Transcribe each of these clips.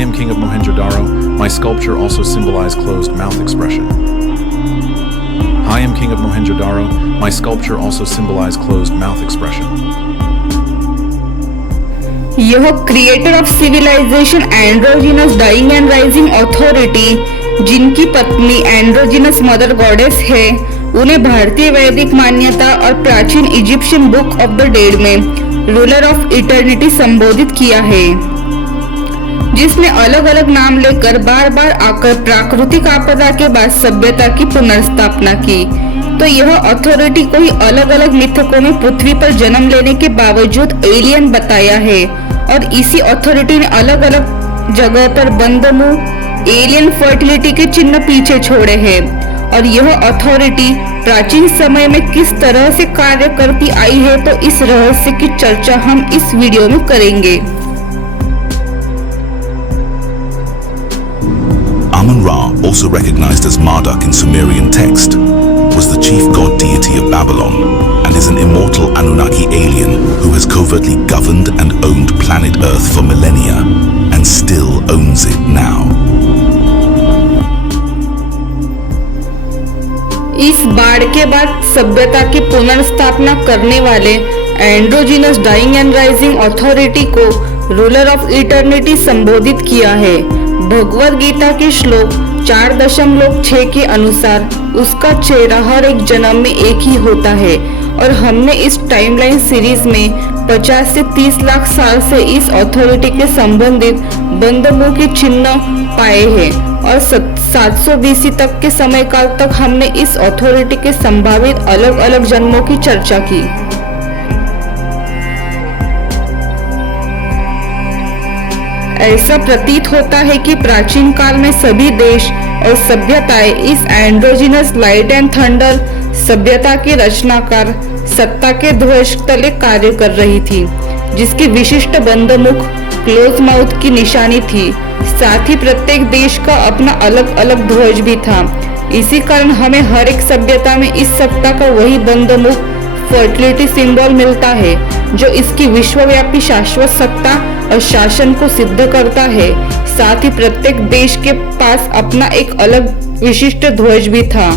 I am king of Mohenjo-Daro. My sculpture also symbolized closed mouth expression. I am king of Mohenjo-Daro. My sculpture also symbolized closed mouth expression. यह creator of civilization androgynous dying and rising authority, जिनकी पत्नी androgynous mother goddess है, उन्हें भारतीय वैदिक मान्यता और प्राचीन Egyptian book of the dead में रूलर ऑफ इटर्निटी संबोधित किया है, जिसने अलग अलग नाम लेकर बार बार आकर प्राकृतिक आपदा के बाद सभ्यता की पुनर्स्थापना की। तो यह अथॉरिटी को ही अलग अलग मिथकों में पृथ्वी पर जन्म लेने के बावजूद एलियन बताया है, और इसी अथॉरिटी ने अलग अलग जगह पर बंद मुंह एलियन फर्टिलिटी के चिन्ह पीछे छोड़े हैं। और यह अथॉरिटी प्राचीन समय में किस तरह से कार्य करती आई है, तो इस रहस्य की चर्चा हम इस वीडियो में करेंगे। Amun-Ra, also recognized as Marduk in Sumerian text, was the chief god deity of Babylon and is an immortal Anunnaki alien who has covertly governed and owned planet Earth for millennia and still owns it now. इस बाढ़ के बाद सभ्यता की पुनर्स्थापना करने वाले androgynous dying and rising authority को रूलर ऑफ इटर्निटी संबोधित किया है। भगवद गीता के श्लोक 4.6 के अनुसार उसका चेहरा हर एक जन्म में एक ही होता है, और हमने इस टाइमलाइन सीरीज में 50 से 30 लाख साल से इस अथॉरिटी के संबंधित बंद मुंह के चिन्ह पाए हैं, और 700 BC तक के समय काल तक हमने इस अथॉरिटी के संभावित अलग अलग जन्मों की चर्चा की। ऐसा प्रतीत होता है कि प्राचीन काल में सभी देश और सभ्यताएं इस एंड्रोजिनस लाइट एंड थंडर सभ्यता के रचनाकार सत्ता के ध्वज तले कार्य कर रही थी, जिसकी विशिष्ट बंद मुख क्लोज माउथ की निशानी थी। साथ ही प्रत्येक देश का अपना अलग अलग ध्वज भी था। इसी कारण हमें हर एक सभ्यता में इस सत्ता का वही बंद मुख फर्टिलिटी सिंबल मिलता है, जो इसकी विश्वव्यापी शाश्वत सत्ता और शासन को सिद्ध करता है। साथ ही प्रत्येक देश के पास अपना एक अलग विशिष्ट ध्वज भी था।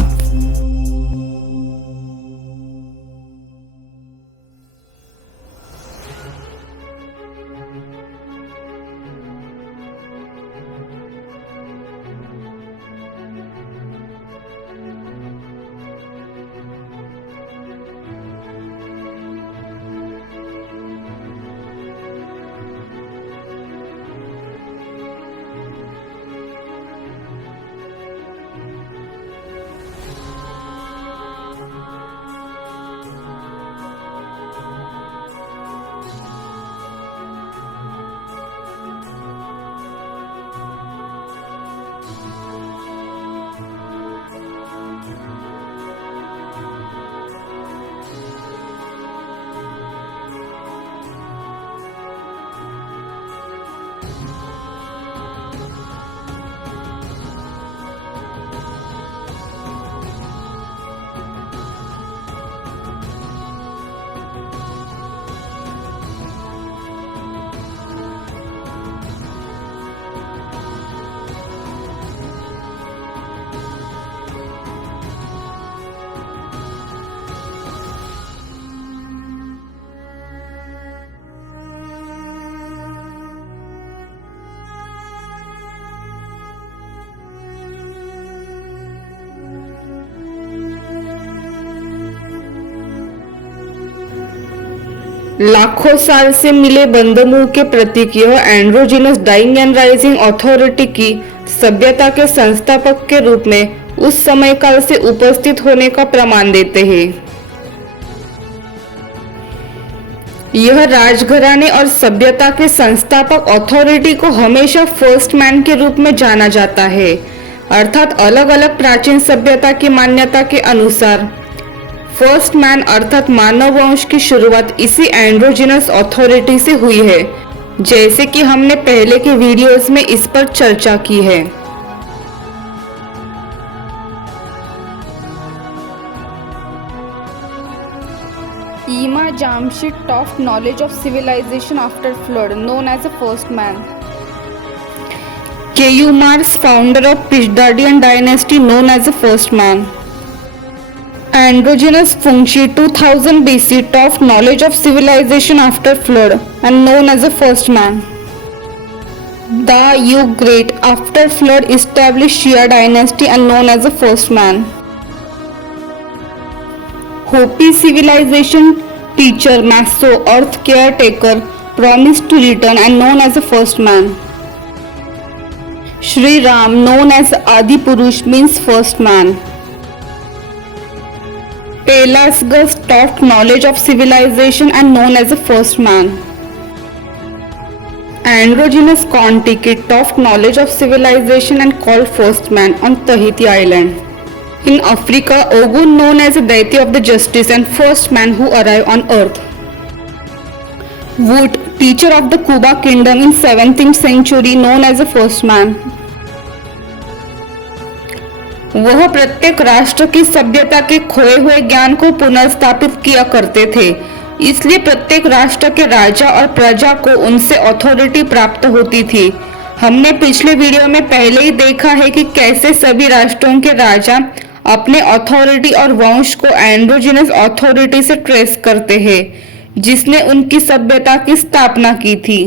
लाखों साल से मिले बंदमुंह के प्रतीक यह androgynous dying and rising authority की सभ्यता के संस्थापक के रूप में उस समय काल से उपस्थित होने का प्रमाण देते हैं। यह राजघराने और सभ्यता के संस्थापक अथॉरिटी को हमेशा फर्स्ट मैन के रूप में जाना जाता है, अर्थात अलग अलग प्राचीन सभ्यता की मान्यता के अनुसार फर्स्ट मैन अर्थात मानव वंश की शुरुआत इसी एंड्रोजिनस अथॉरिटी से हुई है, जैसे कि हमने पहले के वीडियोस में इस पर चर्चा की है। Yima Jamshid of knowledge of civilisation after flood known as a first man. Keyumars, founder of Pishdadian dynasty, known as the first man. Androgynous Phungshi, 2000 BC, taught knowledge of civilization after flood and known as the first man. Da Yu Great, after flood, established Shia dynasty and known as the first man. Hopi civilization, teacher, Maso, earth caretaker, promised to return and known as the first man. Shri Ram, known as Adi Purush, means first man. Pelasgus taught knowledge of civilization and known as the first man. Androgynous Kon-Tiki taught knowledge of civilization and called first man on Tahiti Island. In Africa, Ogun, known as the deity of the justice and first man who arrived on earth. Wood, teacher of the Kuba kingdom in 17th century, known as the first man. वह प्रत्येक राष्ट्र की सभ्यता के खोए हुए ज्ञान को पुनर्स्थापित किया करते थे, इसलिए प्रत्येक राष्ट्र के राजा और प्रजा को उनसे अथॉरिटी प्राप्त होती थी। हमने पिछले वीडियो में पहले ही देखा है कि कैसे सभी राष्ट्रों के राजा अपने अथॉरिटी और वंश को एंड्रोजिनस अथॉरिटी से ट्रेस करते हैं, जिसने उनकी सभ्यता की स्थापना की थी।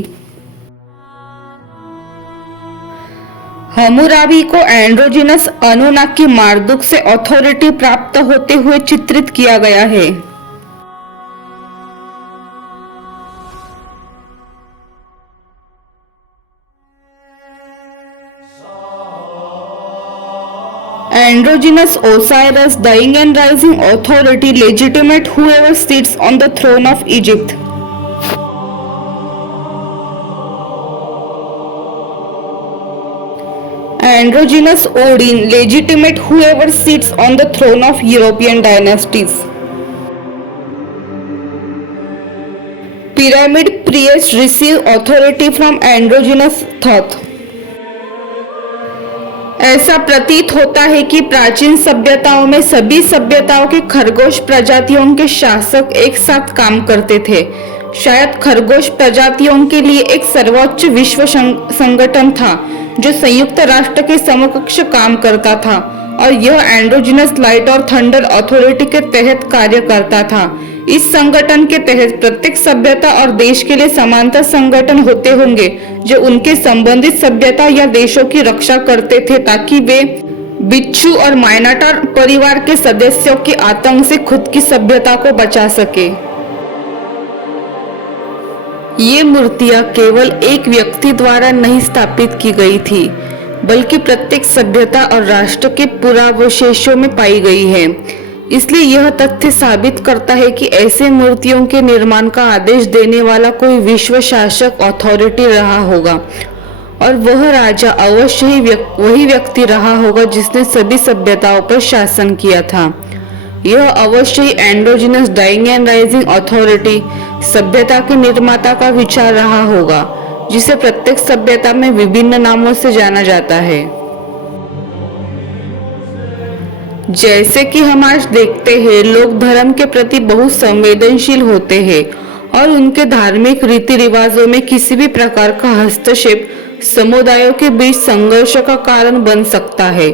हमूराबी को एंड्रोजिनस अनुनाकी मार्दुक से अथॉरिटी प्राप्त होते हुए चित्रित किया गया है। Androgynous Osiris, dying and rising authority, legitimate whoever sits on the throne of Egypt. Androgynous Odin, legitimate whoever sits on the throne of European dynasties. Pyramid priests receive authority from androgynous Thoth. ऐसा प्रतीत होता है कि प्राचीन सभ्यताओं में सभी सभ्यताओं के खरगोश प्रजातियों के शासक एक साथ काम करते थे। शायद खरगोश प्रजातियों के लिए एक सर्वोच्च विश्व संगठन था जो संयुक्त राष्ट्र के समकक्ष काम करता था, और यह एंड्रोजिनस लाइट और थंडर अथॉरिटी के तहत कार्य करता था। इस संगठन के तहत प्रत्येक सभ्यता और देश के लिए समांतर संगठन होते होंगे जो उनके संबंधित सभ्यता या देशों की रक्षा करते थे, ताकि वे बिच्छू और माइनाटार परिवार के सदस्यों के आतंक से खुद की सभ्यता को बचा सके। ये मूर्तियां केवल एक व्यक्ति द्वारा नहीं स्थापित की गई थी, बल्कि प्रत्येक सभ्यता और राष्ट्र के पुरावशेषों में पाई गई है। इसलिए यह तथ्य साबित करता है कि ऐसे मूर्तियों के निर्माण का आदेश देने वाला कोई विश्व शासक अथॉरिटी रहा होगा, और वह राजा अवश्य ही वही व्यक्ति रहा होगा जिसने सभी सभ्यताओं पर शासन किया था। यह अवश्य ही androgynous dying and rising authority सभ्यता के निर्माता का विचार रहा होगा, जिसे प्रत्येक सभ्यता में विभिन्न नामों से जाना जाता है। जैसे कि हम आज देखते हैं, लोग धर्म के प्रति बहुत संवेदनशील होते हैं और उनके धार्मिक रीति रिवाजों में किसी भी प्रकार का हस्तक्षेप समुदायों के बीच संघर्ष का कारण बन सकता है।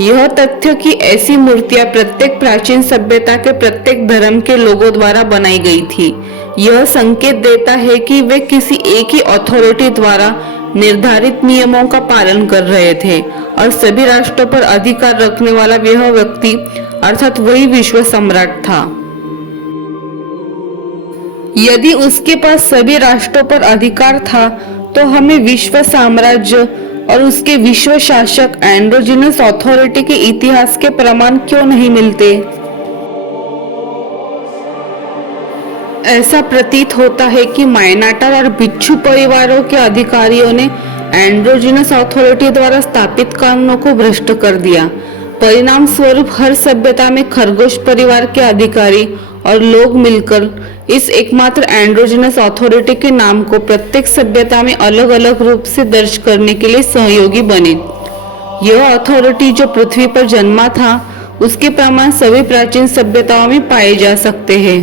यह तथ्य कि ऐसी मूर्तियां प्रत्येक प्राचीन सभ्यता के प्रत्येक धर्म के लोगों द्वारा बनाई गई थी, यह संकेत देता है कि वे किसी एक ही अथॉरिटी द्वारा निर्धारित नियमों का पालन कर रहे थे, और सभी राष्ट्रों पर अधिकार रखने वाला यह व्यक्ति अर्थात वही विश्व सम्राट था। यदि उसके पास सभी राष्ट्रों पर अधिकार था, तो हमें विश्व साम्राज्य और उसके विश्व शासक एंड्रोजिनस अथॉरिटी के इतिहास के प्रमाण क्यों नहीं मिलते? ऐसा प्रतीत होता है कि माइनाटार और बिच्छू परिवारों के अधिकारियों ने एंड्रोजिनस अथॉरिटी द्वारा स्थापित कानूनों को भ्रष्ट कर दिया। परिणाम स्वरूप हर सभ्यता में खरगोश परिवार के अधिकारी और लोग मिलकर इस एकमात्र एंड्रोजिनस अथॉरिटी के नाम को प्रत्येक सभ्यता में अलग अलग रूप से दर्ज करने के लिए सहयोगी बने। यह अथॉरिटी जो पृथ्वी पर जन्मा था, उसके प्रमाण सभी प्राचीन सभ्यताओं में पाए जा सकते हैं।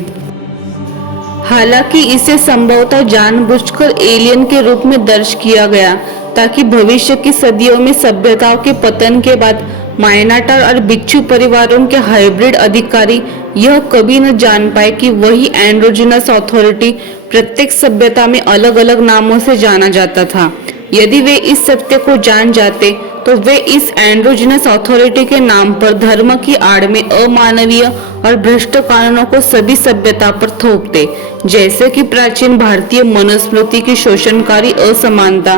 हालांकि इसे संभवतः जानबूझकर एलियन के रूप में दर्ज किया गया, ताकि भविष्य की सदियों में सभ्यताओं के पतन के बाद मायनाटार और बिच्छू परिवारों के हाइब्रिड अधिकारी यह कभी न जान पाए कि वही एंड्रोजिनस अथॉरिटी प्रत्येक सभ्यता में अलग अलग नामों से जाना जाता था। यदि वे इस सत्य को जान जाते तो वे इस एंड्रोजिनस अथॉरिटी के नाम पर धर्म की आड़ में अमानवीय और भ्रष्ट कानूनों को सभी सभ्यता पर थोपते, जैसे कि प्राचीन भारतीय मनुस्मृति की शोषणकारी असमानता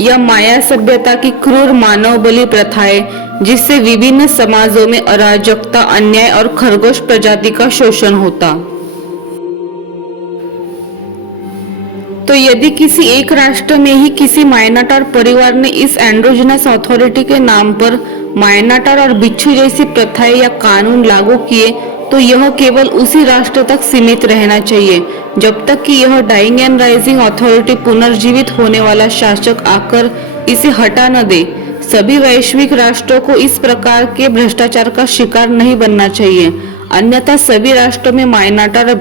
या माया सभ्यता की क्रूर मानव बलि प्रथाएं, जिससे विभिन्न समाजों में अराजकता, अन्याय और खरगोश प्रजाति का शोषण होता। तो यदि किसी एक राष्ट्र में ही किसी मायनाटार परिवार ने इस एंड्रोजिनस अथॉरिटी के नाम पर मायनाटार और बिच्छू जैसी प्रथाएं या कानून लागू किए, तो यह केवल उसी राष्ट्र तक सीमित रहना चाहिए जब तक कि यह डाइंग एंड राइजिंग अथॉरिटी पुनर्जीवित होने वाला शासक आकर इसे हटा न दे। सभी वैश्विक राष्ट्रों को इस प्रकार के भ्रष्टाचार का शिकार नहीं बनना चाहिए, अन्यथा सभी राष्ट्रों में मायनाटार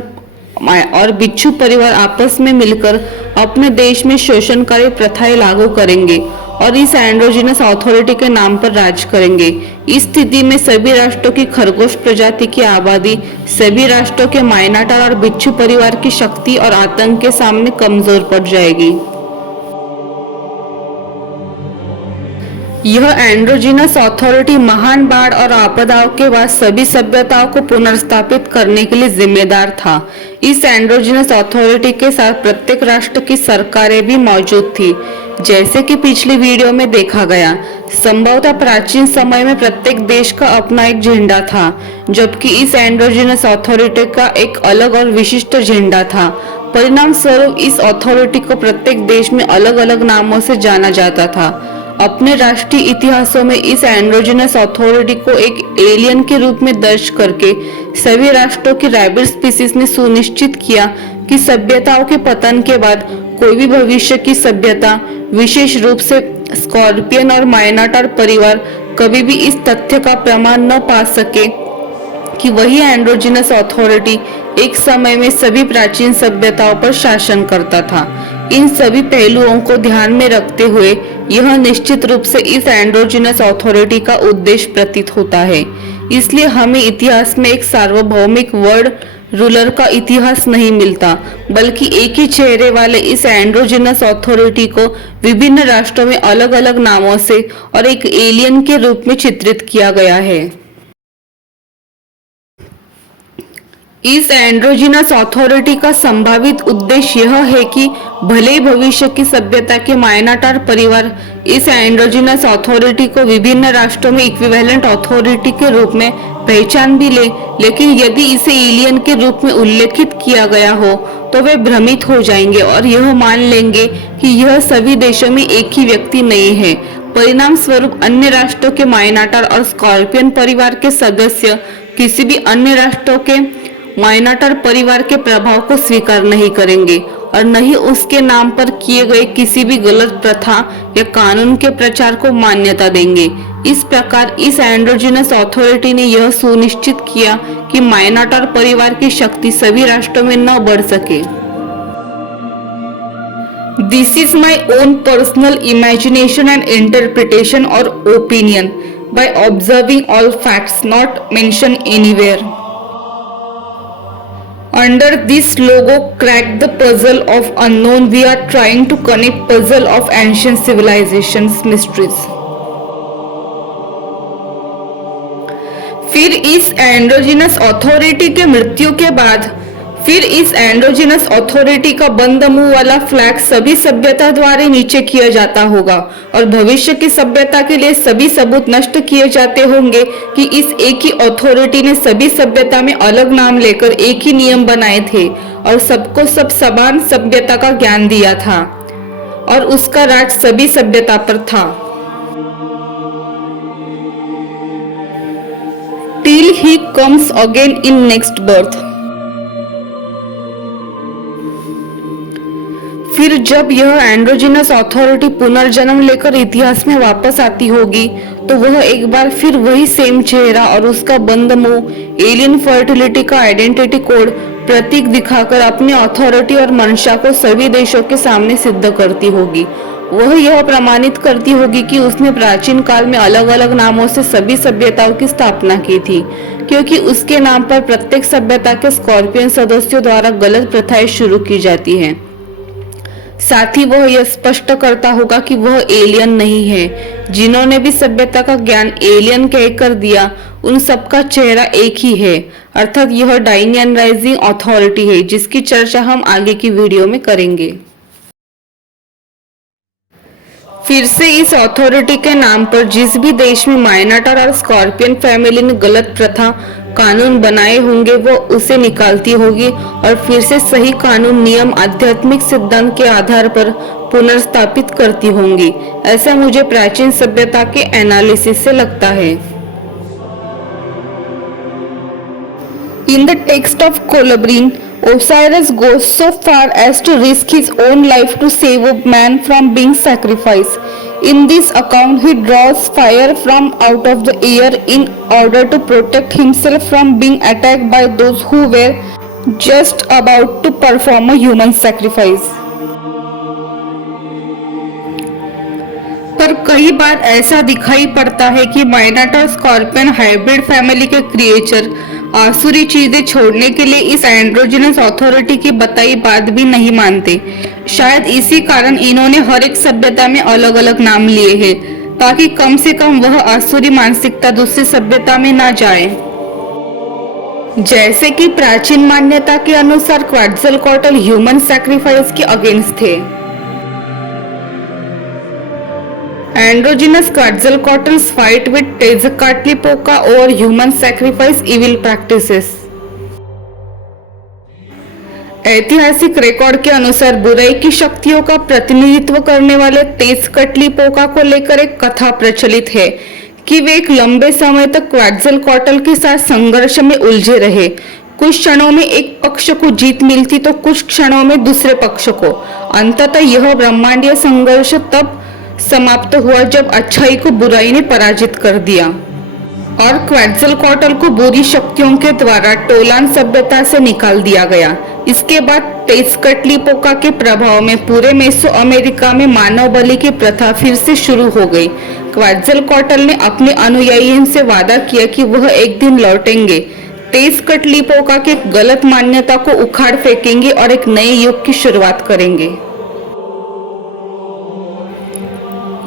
और बिच्छू परिवार आपस में मिलकर अपने देश में शोषणकारी प्रथाएं लागू करेंगे और इस एंड्रोजिनस अथॉरिटी के नाम पर राज करेंगे। इस स्थिति में सभी राष्ट्रों की खरगोश प्रजाति की आबादी सभी राष्ट्रों के मायनाटार और बिच्छू परिवार की शक्ति और आतंक के सामने कमजोर पड़ जाएगी। यह एंड्रोजिनस अथॉरिटी महान बाढ़ और आपदाओं के बाद सभी सभ्यताओं को पुनर्स्थापित करने के लिए जिम्मेदार था। इस एंड्रोजिनस अथॉरिटी के साथ प्रत्येक राष्ट्र की सरकारें भी मौजूद थी, जैसे कि पिछली वीडियो में देखा गया। संभवतः प्राचीन समय में प्रत्येक देश का अपना एक झंडा था, जबकि इस एंड्रोजिनस अथॉरिटी का एक अलग और विशिष्ट झंडा था। परिणाम स्वरूप इस अथॉरिटी को प्रत्येक देश में अलग अलग नामों से जाना जाता था। अपने राष्ट्रीय इतिहासों में इस एंड्रोजिनस अथॉरिटी को एक एलियन के रूप में दर्ज करके सभी राष्ट्रों की रैबिड स्पीसीज ने सुनिश्चित किया कि सभ्यताओं के पतन के बाद कोई भी भविष्य की सभ्यता, विशेष रूप से स्कॉर्पियन और मायनाटार परिवार, कभी भी इस तथ्य का प्रमाण न पा सके कि वही एंड्रोजिनस अथॉरिटी एक समय में सभी प्राचीन सभ्यताओं पर शासन करता था। इन सभी पहलुओं को ध्यान में रखते हुए यह निश्चित रूप से इस एंड्रोजिनस अथॉरिटी का उद्देश्य प्रतीत होता है। इसलिए हमें इतिहास में एक सार्वभौमिक वर्ल्ड रूलर का इतिहास नहीं मिलता, बल्कि एक ही चेहरे वाले इस एंड्रोजिनस अथॉरिटी को विभिन्न राष्ट्रों में अलग अलग नामों से और एक एलियन के रूप में चित्रित किया गया है। इस एंड्रोजिनस अथॉरिटी का संभावित उद्देश्य यह है कि भले ही भविष्य की सभ्यता के मायनाटार परिवार इस एंड्रोजिनस अथॉरिटी को विभिन्न राष्ट्रों में इक्विवेलेंट अथॉरिटी के रूप में पहचान भी ले, लेकिन यदि इसे एलियन के रूप में उल्लेखित किया गया हो तो वे भ्रमित हो जाएंगे और यह मान लेंगे कि यह सभी देशों में एक ही व्यक्ति नहीं है। परिणाम स्वरूप अन्य राष्ट्रों के मायनाटार और स्कॉर्पियन परिवार के सदस्य किसी भी अन्य राष्ट्रों के मायनाटार परिवार के प्रभाव को स्वीकार नहीं करेंगे और न ही उसके नाम पर किए गए किसी भी गलत प्रथा या कानून के प्रचार को मान्यता देंगे। इस प्रकार इस एंड्रोजिनस अथॉरिटी ने यह सुनिश्चित किया कि मायनाटार परिवार की शक्ति सभी राष्ट्रों में न बढ़ सके। This is my own personal imagination and interpretation or opinion by observing all facts not mentioned anywhere. Under this logo, crack the puzzle of unknown. We are trying to connect puzzle of ancient civilizations mysteries. फिर इस androgynous authority के मृत्यु के बाद फिर इस androgynous authority का बंद मुंह वाला फ्लैग सभी सभ्यता द्वारा नीचे किया जाता होगा और भविष्य की सभ्यता के लिए सभी सबूत नष्ट किए जाते होंगे कि इस एक ही अथॉरिटी ने सभी सभ्यता में अलग नाम लेकर एक ही नियम बनाए थे और सबको सब समान सभ्यता का ज्ञान दिया था और उसका राज सभी सभ्यता पर था। Till he comes again in next birth. फिर जब यह एंड्रोजिनस अथॉरिटी पुनर्जन्म लेकर इतिहास में वापस आती होगी तो वह एक बार फिर वही सेम चेहरा और उसका बंद मुंह एलियन फर्टिलिटी का आइडेंटिटी कोड प्रतीक दिखाकर अपनी अथॉरिटी और मंशा को सभी देशों के सामने सिद्ध करती होगी। वह यह प्रमाणित करती होगी कि उसने प्राचीन काल में अलग अलग नामों से सभी सभ्यताओं की स्थापना की थी, क्योंकि उसके नाम पर प्रत्येक सभ्यता के स्कॉर्पियन सदस्यों द्वारा गलत प्रथाएं शुरू की जाती हैं। साथ ही वह यह स्पष्ट करता होगा कि वह एलियन नहीं है। जिन्होंने भी सभ्यता का ज्ञान एलियन कहकर दिया, उन सबका चेहरा एक ही है, अर्थात यह डाइंग एंड राइजिंग अथॉरिटी है, जिसकी चर्चा हम आगे की वीडियो में करेंगे। फिर से इस अथॉरिटी के नाम पर जिस भी देश में माइनोटार और स्कॉर्पियन फैमिली ने गलत प्रथा कानून बनाए होंगे, वो उसे निकालती होगी और फिर से सही कानून नियम आध्यात्मिक सिद्धांत के आधार पर पुनर्स्थापित करती होंगी। ऐसा मुझे प्राचीन सभ्यता के एनालिसिस से लगता है। In the text of Colibrin, Osiris goes so far as to risk his own life to save a man from being sacrificed. In this account, he draws fire from out of the air in order to protect himself from being attacked by those who were just about to perform a human sacrifice. पर कई बार ऐसा दिखाई पड़ता है कि माइनोटार scorpion hybrid family के creature आसुरी चीजें छोड़ने के लिए इस एंड्रोजिनस अथॉरिटी की बताई बात भी नहीं मानते। शायद इसी कारण इन्होंने हर एक सभ्यता में अलग अलग नाम लिए हैं, ताकि कम से कम वह आसुरी मानसिकता दूसरी सभ्यता में ना जाए। जैसे कि प्राचीन मान्यता के अनुसार क्वाट्ज़लकोएटल ह्यूमन सैक्रिफाइस के अगेंस्ट थे। Androgynous Quetzalcoatl's fight with Tezcatlipoca over human sacrifice evil practices. ऐतिहासिक रिकॉर्ड के अनुसार बुराई की शक्तियों का प्रतिनिधित्व करने वाले तेजकटलीपोका को लेकर एक कथा प्रचलित है कि वे एक लंबे समय तक क्वेट्ज़लकोएटल के साथ संघर्ष में उलझे रहे। कुछ क्षणों में एक पक्ष को जीत मिलती तो कुछ क्षणों में दूसरे पक्ष को। अंततः यह ब्रह्मांडीय संघर्ष तब समाप्त हुआ जब अच्छाई को बुराई ने पराजित कर दिया और क्वेट्ज़लकोएटल को बुरी शक्तियों के द्वारा टोलान सभ्यता से निकाल दिया गया। इसके बाद तेजकटलीपोका के प्रभाव में पूरे मेसो अमेरिका में मानव बलि की प्रथा फिर से शुरू हो गई। क्वेट्ज़लकोएटल ने अपने अनुयायियों से वादा किया कि वह एक दिन लौटेंगे, तेजकटलीपोका के गलत मान्यता को उखाड़ फेंकेंगे और एक नए युग की शुरुआत करेंगे।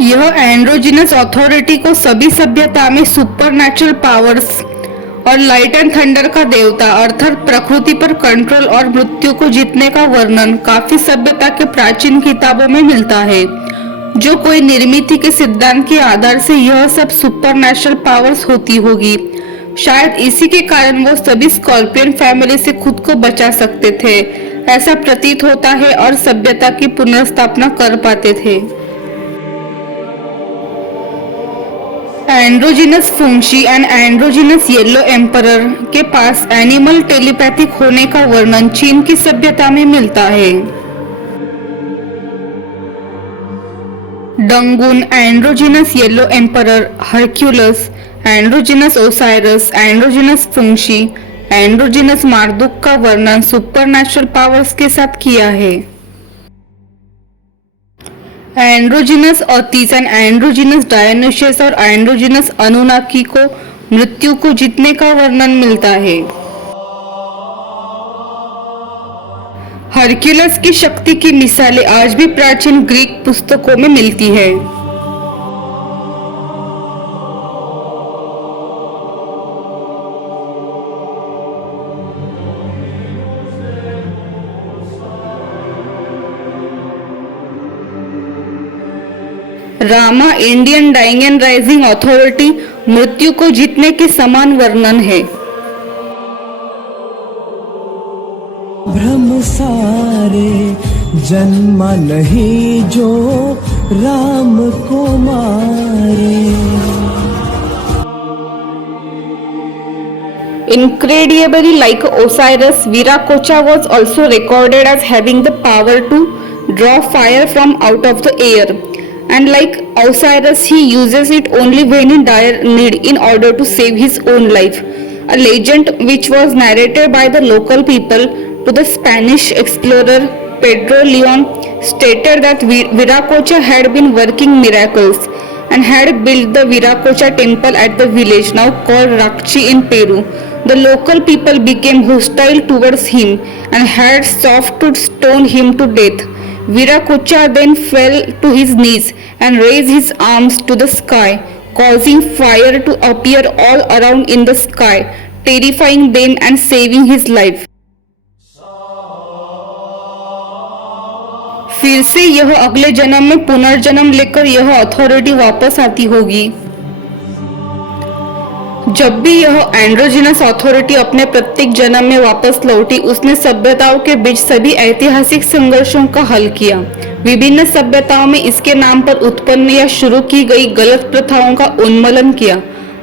यह एंड्रोजिनस अथॉरिटी को सभी सभ्यता में सुपरनैचुरल पावर्स और लाइट एंड थंडर का देवता अर्थात प्रकृति पर कंट्रोल और मृत्यु को जीतने का वर्णन काफी सभ्यता के प्राचीन किताबों में मिलता है। जो कोई निर्मिति के सिद्धांत के आधार से यह सब सुपरनैचुरल पावर्स होती होगी। शायद इसी के कारण वो सभी स्कॉर्पियन फैमिली से खुद को बचा सकते थे, ऐसा प्रतीत होता है, और सभ्यता की पुनर्स्थापना कर पाते थे। Androgynous फुंगशी and androgynous yellow emperor के पास एनिमल टेलीपैथिक होने का वर्णन चीन की सभ्यता में मिलता है। डंगुन, androgynous yellow emperor, Hercules, androgynous ओसाइरस, androgynous फुंगशी, androgynous मार्दुक का वर्णन सुपरनैचुरल पावर्स के साथ किया है। एंड्रोजिनस अतीस एंड एंड्रोजिनस डायनोसियस और एंड्रोजिनस अनुनाकी को मृत्यु को जीतने का वर्णन मिलता है। हरक्यूलस की शक्ति की मिसालें आज भी प्राचीन ग्रीक पुस्तकों में मिलती है। Rama Indian dying and rising authority मृत्यु को जीतने के समान वर्णन है। ब्रह्म सारे जन्मा नहीं जो राम को मारे। Incredibly like Osiris, Viracocha was also recorded as having the power to draw fire from out of the air. And like Osiris, he uses it only when in dire need in order to save his own life. A legend which was narrated by the local people to the Spanish explorer Pedro Leon stated that Viracocha had been working miracles and had built the Viracocha temple at the village now called Rakchi in Peru. The local people became hostile towards him and had sought to stone him to death. Viracocha then fell to his knees and raised his arms to the sky, causing fire to appear all around in the sky, terrifying them and saving his life. फिर से यह अगले जन्म में पुनर्जन्म लेकर यह authority वापस आती होगी। जब भी यह एंड्रोजिनस अथॉरिटी अपने प्रत्येक जन्म में वापस लौटी, उसने सभ्यताओं के बीच सभी ऐतिहासिक संघर्षों का हल किया। विभिन्न सभ्यताओं में इसके नाम पर उत्पन्न या शुरू की गई गलत प्रथाओं का उन्मूलन किया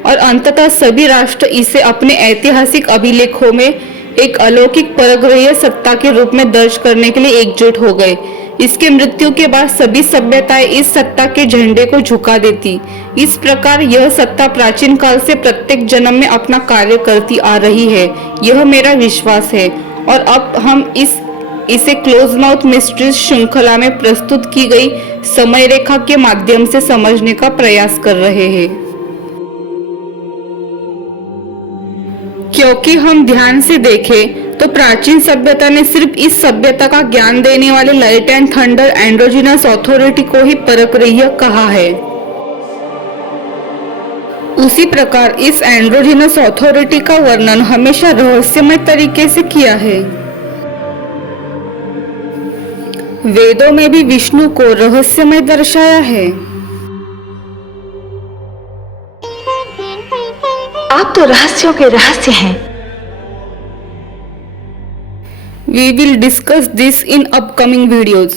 और अंततः सभी राष्ट्र इसे अपने ऐतिहासिक अभिलेखों में एक अलौकिक परग्रहीय सत्ता के रूप में दर्ज करने के लिए एकजुट हो गए। इसके मृत्यु के बाद सभी सभ्यताएं इस सत्ता के झंडे को झुका देती। इस प्रकार यह सत्ता प्राचीन काल से प्रत्येक जन्म में अपना कार्य करती आ रही है, यह मेरा विश्वास है। और अब हम इसे क्लोज माउथ मिस्ट्रीज श्रृंखला में प्रस्तुत की गई समय रेखा के माध्यम से समझने का प्रयास कर रहे हैं। क्योंकि हम ध्यान से देखें तो प्राचीन सभ्यता ने सिर्फ इस सभ्यता का ज्ञान देने वाले light and thunder androgynous authority को ही परग्रहीय कहा है। उसी प्रकार इस एंड्रोजिनस अथॉरिटी का वर्णन हमेशा रहस्यमय तरीके से किया है। वेदों में भी विष्णु को रहस्यमय दर्शाया है। आप तो रहस्यों के रहस्य हैं। We will discuss this in upcoming videos.